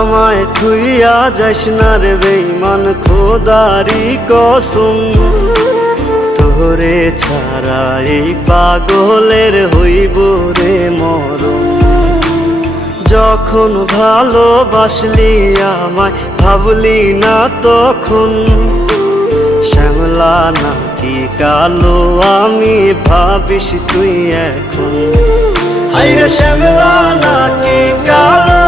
আমায় থুইয়া যাস না রে বেঈমান, খোদারি কসম। তোরে ছাড়া এই পাগলের হইব রে মরণ। যখন ভালোবাসলি আমায় ভাবলি না তখন, শ্যামলা নাকি কালো আমি ভাবিস তুই এখন। হায়রে শ্যামলা নাকি কালো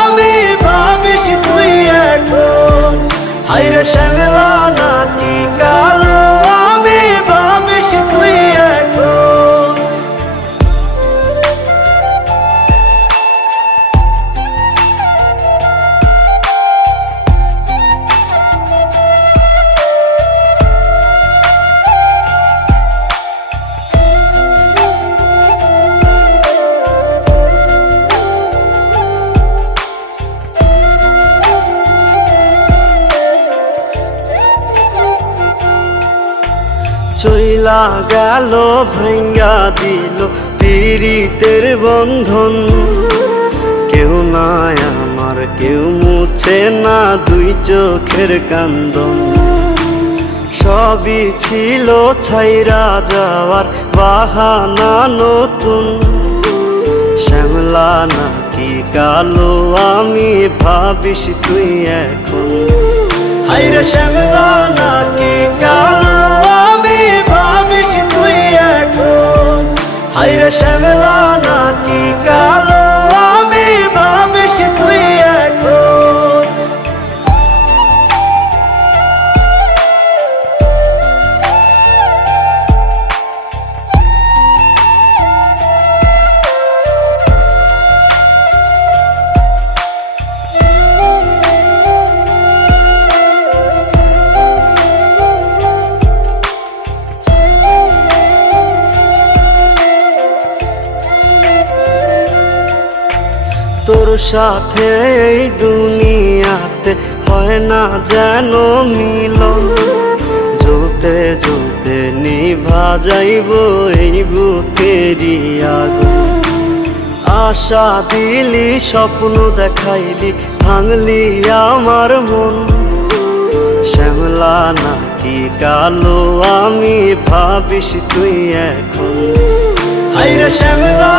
আমি ভাবিস তুই এখন। হায়রে শ্যামলা নাকি কালো আমি ভাবিস তুই এখন। চইলা গেল ভাঙ্গা দিল পীড়িতের বন্ধন। কেউ নাই আমার, কেউ মুছে না দুই চোখের কান্দন। সবই ছিল ছাইরা যাওয়ার বাহানা নতুন। শ্যামলা নাকি কালো আমি ভাবিস তুই এখন। হায়রে শ্যামলা নাকি কালো আমি ভাবিস তুই এখন। হায়রে শ্যামলা নাকি কালো আমি ভাবিস তুই এখন। তোর সাথে এই দুনিয়াতে হয় না যেন মিলন। জ্বলতে জ্বলতে নিভা যাইব এই বুকেরই আগুন। আশা দিলি, স্বপ্ন দেখাইলি, ভাঙলি আমার মন। শ্যামলা নাকি কালো আমি ভাবিস তুই এখন। হায়রে শ্যামলা